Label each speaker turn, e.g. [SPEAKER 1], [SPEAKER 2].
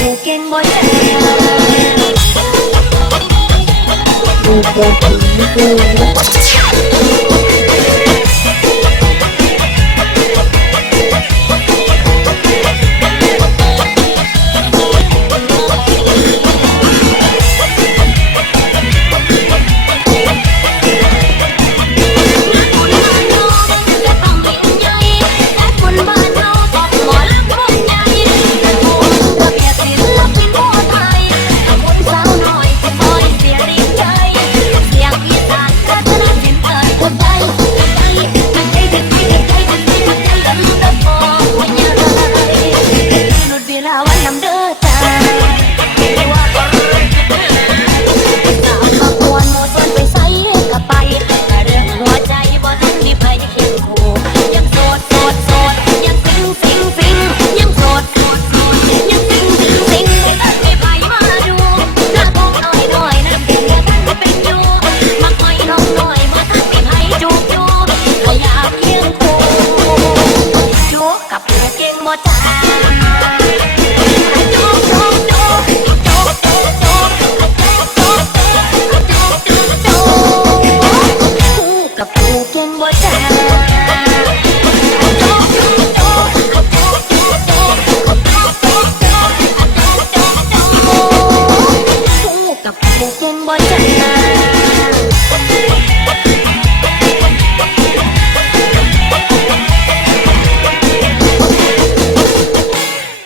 [SPEAKER 1] Thank you. more time.